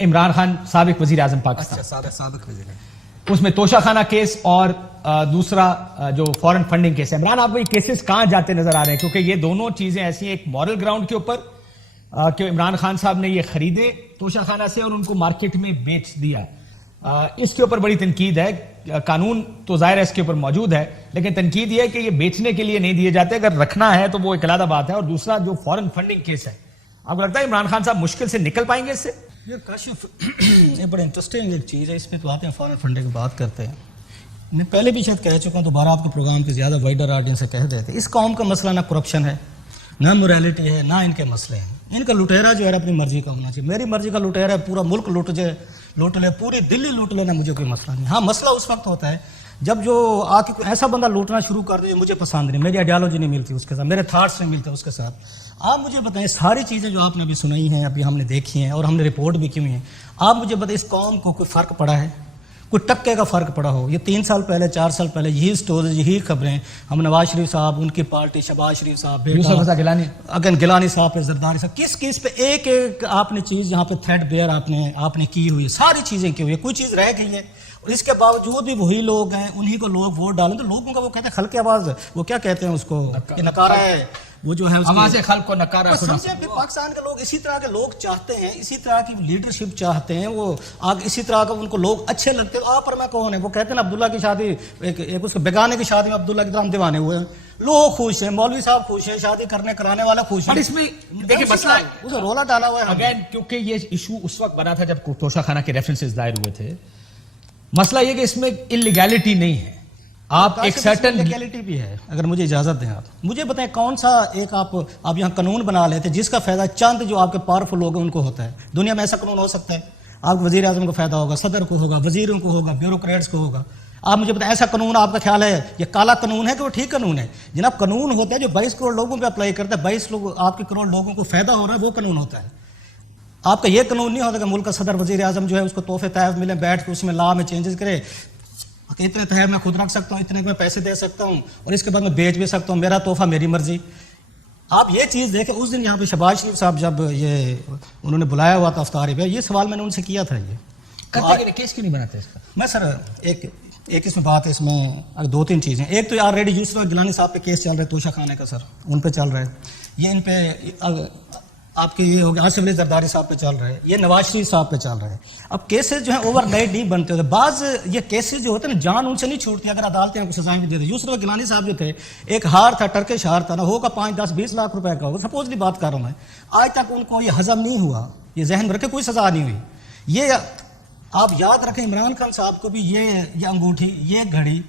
عمران خان سابق وزیر اعظم پاکستان, سابق وزیر, اس میں توشہ خانہ کیس اور دوسرا جو فورن فنڈنگ کیس ہے. عمران, آپ کو یہ کیسز کہاں جاتے نظر آ رہے ہیں؟ کیونکہ یہ دونوں چیزیں ایسی ہیں, ایک مورل گراؤنڈ کے اوپر کہ عمران خان صاحب نے یہ خریدے توشہ خانہ سے اور ان کو مارکیٹ میں بیچ دیا, اس کے اوپر بڑی تنقید ہے. قانون تو ظاہر ہے اس کے اوپر موجود ہے, لیکن تنقید یہ ہے کہ یہ بیچنے کے لیے نہیں دیے جاتے, اگر رکھنا ہے تو وہ ایک علیحدہ بات ہے. اور دوسرا جو فورن فنڈنگ کیس ہے, آپ کو لگتا ہے عمران خان صاحب مشکل سے نکل پائیں گے اس سے؟ کاشف, یہ بڑا انٹرسٹنگ ایک چیز ہے, اس پہ تو آتے ہیں فورن فنڈنگ کی بات کرتے ہیں. میں پہلے بھی شاید کہہ چکا ہوں, دوبارہ آپ کے پروگرام کے زیادہ وائڈر آڈینس سے کہہ دیتے, اس قوم کا مسئلہ نہ کرپشن ہے, نہ موریلٹی ہے, نہ ان کے مسئلے ہیں. ان کا لٹیرا جو ہے اپنی مرضی کا ہونا چاہیے. میری مرضی کا لٹیرا ہے, پورا ملک لوٹ لے, پوری دلی لوٹ لینا, مجھے کوئی مسئلہ نہیں. ہاں مسئلہ اس وقت ہوتا ہے جب جو آ کے ایسا بندہ لوٹنا شروع کر دے جو مجھے پسند نہیں, میری آئیڈیالوجی نہیں ملتی اس کے ساتھ, میرے تھاٹس نہیں ملتے اس کے ساتھ. آپ مجھے بتائیں, ساری چیزیں جو آپ نے ابھی سنائی ہیں, ابھی ہم نے دیکھی ہیں اور ہم نے رپورٹ بھی کی ہوئی ہیں, آپ مجھے بتائیں اس قوم کو کوئی فرق پڑا ہے, کوئی ٹکے کا فرق پڑا ہو؟ یہ 3 سال پہلے 4 سال پہلے یہی سٹوریز, یہی خبریں, ہم نواز شریف صاحب, ان کی پارٹی, شہباز شریف صاحب, گیلانی صاحب پہ, زرداری صاحب, کس پہ ایک آپ نے چیز یہاں پہ تھریڈ بیئر آپ نے کی ہوئی ہے, ساری چیزیں کی ہوئی ہے, کوئی چیز رہ گئی ہے. اور اس کے باوجود بھی وہی لوگ ہیں, انہی کو لوگ ووٹ ڈالیں, تو لوگوں کا وہ کہتے ہیں خلق آواز, وہ کیا کہتے ہیں اس کو, یہ نکارہ ہے, وہ جو ہے آواز خلق کو نکارہ. پاکستان کے لوگ اسی طرح کے لوگ چاہتے ہیں, اسی طرح کی لیڈرشپ چاہتے ہیں, وہ اسی طرح کا ان کو لوگ اچھے لگتے ہیں. آپ پر میں کون ہے, وہ کہتے ہیں نا عبداللہ کی شادی, ایک اس کے بیگانے کی شادی میں عبداللہ کی طرح ہم دیوانے ہوئے ہیں, لوگ خوش ہیں, مولوی صاحب خوش ہیں, شادی کرانے والا خوش ہے. اس میں دیکھیں مسئلہ اسے رولا ڈالا ہوا ہے اگین, کیونکہ یہ ایشو اس وقت بنا تھا جب توشہ خانہ کے ریفرنسز دائر ہوئے تھے. مسئلہ یہ کہ اس میں انلیگیلٹی نہیں ہے, آپ ایک سرٹن لیگیلٹی بھی ہے. اگر مجھے اجازت دیں, آپ مجھے بتائیں کون سا ایک آپ یہاں قانون بنا لیتے جس کا فائدہ چند جو آپ کے پاورفل لوگ ہیں ان کو ہوتا ہے؟ دنیا میں ایسا قانون ہو سکتا ہے؟ آپ کو وزیر اعظم کو فائدہ ہوگا, صدر کو ہوگا, وزیروں کو ہوگا, بیوروکریٹس کو ہوگا. آپ مجھے بتائیں ایسا قانون آپ کا خیال ہے یہ کالا قانون ہے کہ وہ ٹھیک قانون ہے؟ جناب قانون ہوتا ہے جو 22 کروڑ لوگوں پہ اپلائی کرتا ہے, 22 لوگ آپ کے کروڑ لوگوں کو فائدہ ہو رہا ہے, وہ قانون ہوتا ہے. آپ کا یہ قانون نہیں ہوتا کہ ملک کا صدر, وزیر اعظم جو ہے اس کو تحفے تحائف ملیں, بیٹھ کے اس میں لا میں چینجز کرے, اتنے تحائف میں خود رکھ سکتا ہوں, اتنے میں پیسے دے سکتا ہوں, اور اس کے بعد میں بیچ بھی سکتا ہوں, میرا تحفہ میری مرضی. آپ یہ چیز دیکھیں, اس دن یہاں پہ شہباز شریف صاحب جب یہ انہوں نے بلایا ہوا تھا افطاری پہ, یہ سوال میں نے ان سے کیا تھا, یہ کیس کیوں نہیں بناتے اس کا؟ میں سر ایک اس میں بات ہے, اس میں 2-3 چیزیں. ایک تو آلریڈی یوسف گیلانی صاحب پہ کیس چل رہا ہے توشہ خانے کا, سر ان پہ چل رہا ہے. یہ ان پہ آپ کے یہ ہو گیا آصف علی زرداری صاحب پہ چل رہا ہے, یہ نواز شریف صاحب پہ چل رہا ہے. اب کیسز جو ہیں اوور نائٹ نہیں بنتے ہوتے, بعض یہ کیسز جو ہوتے ہیں نا جان ان سے نہیں چھوٹتی اگر عدالتیں کو سزائیں بھی دے دیں. یوسف گیلانی صاحب جو تھے, ایک ہار تھا, ٹرکش ہار تھا نا, ہوگا 5-10-20 لاکھ روپے کا ہوگا, سپوزلی بات کر رہا ہوں میں, آج تک ان کو یہ ہضم نہیں ہوا, یہ ذہن میں رکھے, کوئی سزا نہیں ہوئی. یہ آپ یاد رکھیں عمران خان صاحب کو بھی یہ انگوٹھی, یہ گھڑی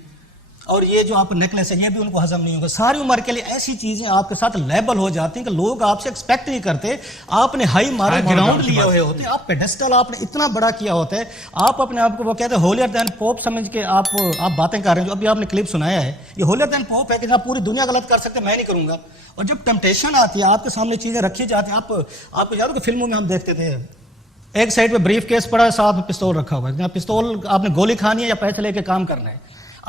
اور یہ جو آپ نیکلیس ہے, یہ بھی ان کو ہضم نہیں ہوگا. ساری عمر کے لیے ایسی چیزیں آپ کے ساتھ لیبل ہو جاتی ہیں کہ لوگ آپ سے ایکسپیکٹ نہیں کرتے. آپ نے ہائی مارک گراؤنڈ لیے ہوئے ہوتے ہیں, آپ پیڈسٹل آپ نے اتنا بڑا کیا ہوتا ہے, آپ اپنے آپ کو وہ کہتے ہیں ہولیر دین پوپ سمجھ کے آپ باتیں کر رہے ہیں. جو ابھی آپ نے کلپ سنایا ہے, یہ ہولیر دین پوپ ہے کہ آپ پوری دنیا غلط کر سکتے, میں نہیں کروں گا. اور جب ٹمپٹیشن آتی ہے, آپ کے سامنے چیزیں رکھی جاتی ہیں, آپ کو یاد ہو کہ فلموں میں ہم دیکھتے تھے ایک سائڈ پہ بریف کیس پڑا ہے, ساتھ میں پستول رکھا ہوا ہے, پستول آپ نے گولی کھانی ہے یا پیسے لے کے کام کرنا ہے.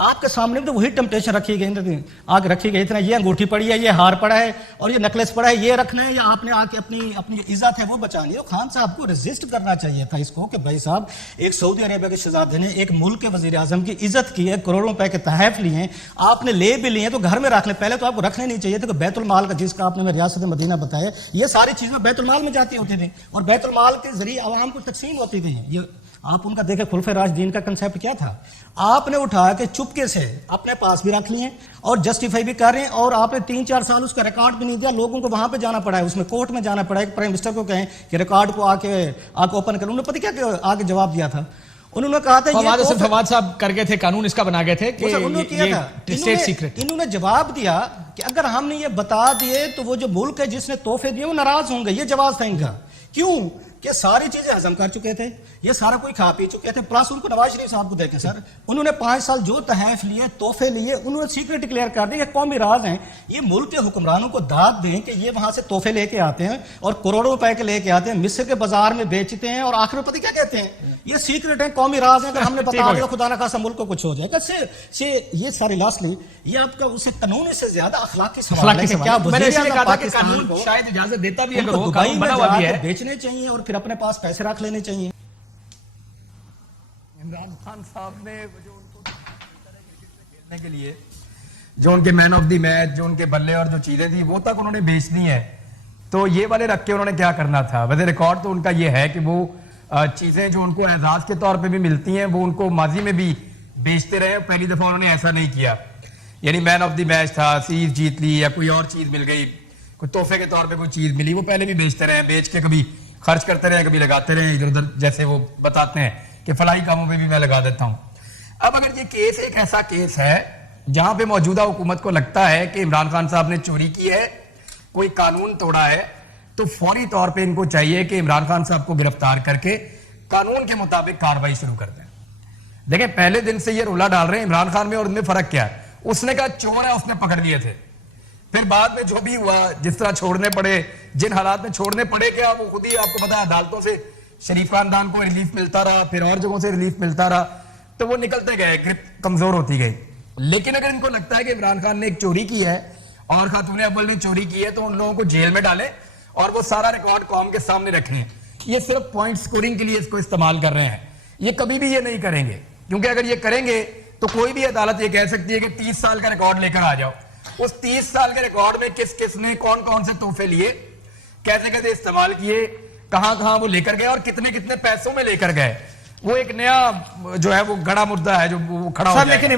آپ کے سامنے تو وہی ٹمپٹیشن رکھی گئی, آگ رکھی گئی, اتنا یہ انگوٹھی پڑی ہے, یہ ہار پڑا ہے اور یہ نیکلیس پڑا ہے, یہ رکھنا ہے, یا آپ نے آ کے اپنی جو عزت ہے وہ بچانی ہے. خان صاحب کو ریزسٹ کرنا چاہیے تھا اس کو کہ بھائی صاحب, ایک سعودی عربیہ کے شہزادے نے ایک ملک کے وزیر اعظم کی عزت کی ہے, کروڑوں روپے کے تحائف لیے ہیں, آپ نے لے بھی لیے ہیں, تو گھر میں رکھ لیں. پہلے تو آپ کو رکھنے نہیں چاہیے تھے کہ بیت المال کا, جس کا آپ نے ریاست مدینہ بتایا, یہ ساری چیزیں بیت المال میں جاتی ہوتی تھیں اور بیت المال کے ذریعے عوام کو تقسیم ہوتی گئی ہیں. یہ آپ ان کا دیکھیں خلفۂ راشدین کا کنسیپٹ کیا تھا, آپ نے اٹھا کے چپکے سے اپنے پاس بھی رکھ لیے اور جسٹیفائی بھی کر رہے ہیں, اور آپ نے 3-4 سال اس کا ریکارڈ بھی نہیں دیا. لوگوں کو وہاں پہ جانا پڑا ہے, اس میں کورٹ میں جانا پڑا ہے, پرائم منسٹر کو کہیں کہ ریکارڈ کو آ کے اوپن کریں. انہوں نے پتہ کیا آگے جواب دیا تھا, انہوں نے کہا تھا فواد صاحب کر گئے تھے, قانون اس کا بنا گئے تھے کہ انہوں نے جواب دیا کہ اگر ہم نے یہ بتا دیے تو وہ جو ملک ہے جس نے تحفے دیے وہ ناراض ہوں گے. یہ جواب تھا ان کا. کیوں کہ ساری چیزیں ہضم کر چکے تھے, یہ سارا کوئی کھا پی چکے تھے. پلس ان کو نواز شریف صاحب کو دیکھیں سر, انہوں نے 5 سال جو تحائف لیے, تحفے لیے, انہوں نے سیکرٹ ڈکلیئر کر دیا کہ قومی راز ہیں. یہ ملک کے حکمرانوں کو داد دیں کہ یہ وہاں سے تحفے لے کے آتے ہیں اور کروڑوں روپے کے لے کے آتے ہیں, مصر کے بازار میں بیچتے ہیں, اور آخر میں پتہ کیا کہتے ہیں, یہ سیکرٹ ہیں, قومی راز ہیں, اگر ہم نے بتا دیا خدا نہ خاصا ملک کو کچھ ہو جائے گا. یہ ساری لاسٹلی یہ آپ کا اسے قانون سے زیادہ اخلاقی سوال ہے کہ کیا قانون شاید اجازت دیتا بھی ہے, اگر وہ قانون بنا ہوا بھی ہے, بیچنے چاہیے اور پھر اپنے پاس پیسے رکھ لینے چاہیے. عمران خان صاحب نے جو ان کو کھیلنے کے لیے جو ان کے مین آف دی میچ, جو ان کے بلے اور جو چیزیں تھی وہ تک انہوں نے بیچ دی ہیں, تو یہ والے رکھ کے انہوں نے کیا کرنا تھا. ویسے ریکارڈ تو ان کا یہ ہے کہ وہ چیزیں جو ان کو اعزاز کے طور پہ بھی ملتی ہیں وہ ان کو ماضی میں بھی بیچتے رہے. پہلی دفعہ انہوں نے ایسا نہیں کیا, یعنی مین آف دی میچ تھا, سیریز جیت لی یا کوئی اور چیز مل گئی, کوئی تحفے کے طور پہ کوئی چیز ملی, وہ پہلے بھی بیچتے رہے, بیچ کے کبھی خرچ کرتے رہے, کبھی لگاتے رہے ادھر ادھر, جیسے وہ بتاتے ہیں کہ فلاحی کاموں میں بھی میں لگا دیتا ہوں. اب اگر یہ کیس ایک ایسا کیس ہے جہاں پہ موجودہ حکومت کو لگتا ہے کہ عمران خان صاحب نے چوری کی ہے, کوئی قانون توڑا ہے, تو فوری طور پہ ان کو چاہیے کہ عمران خان صاحب کو گرفتار کر کے قانون کے مطابق کارروائی شروع کر دیں. دیکھیں پہلے دن سے یہ رولا ڈال رہے ہیں عمران خان میں اور ان میں فرق کیا ہے. اس نے کہا چور ہے, اس نے پکڑ لیے تھے, پھر بعد میں جو بھی ہوا, جس طرح چھوڑنے پڑے, جن حالات میں چھوڑنے پڑے, کیا وہ خود ہی آپ کو پتا ہے عدالتوں سے شریف خاندان کو ریلیف ملتا رہا, پھر اور جگہوں سے ریلیف ملتا رہا, تو وہ نکلتے گئے, گرپ کمزور ہوتی گئی. لیکن اگر ان کو لگتا ہے کہ عمران خان نے ایک چوری کی ہے اور خاتون اول نے چوری کی ہے, تو ان لوگوں کو جیل میں ڈالیں اور وہ سارا ریکارڈ قوم کے سامنے رکھیں. یہ صرف پوائنٹ سکورنگ کے لیے اس کو استعمال کر رہے ہیں. یہ کبھی بھی یہ نہیں کریں گے, کیونکہ اگر یہ کریں گے تو کوئی بھی عدالت یہ کہہ سکتی ہے کہ 30 سال کا ریکارڈ لے کر آ جاؤ. اس 30 سال کے ریکارڈ میں کس کس نے کون کون سے تحفے لیے, کیسے کیسے استعمال کیے, کہاں کہاں وہ لے کر گئے اور کتنے کتنے پیسوں میں لے کر گئے, وہ ایک نیا جو ہے وہ گڑا مردہ ہے جو وہ کھڑا ہو جائے.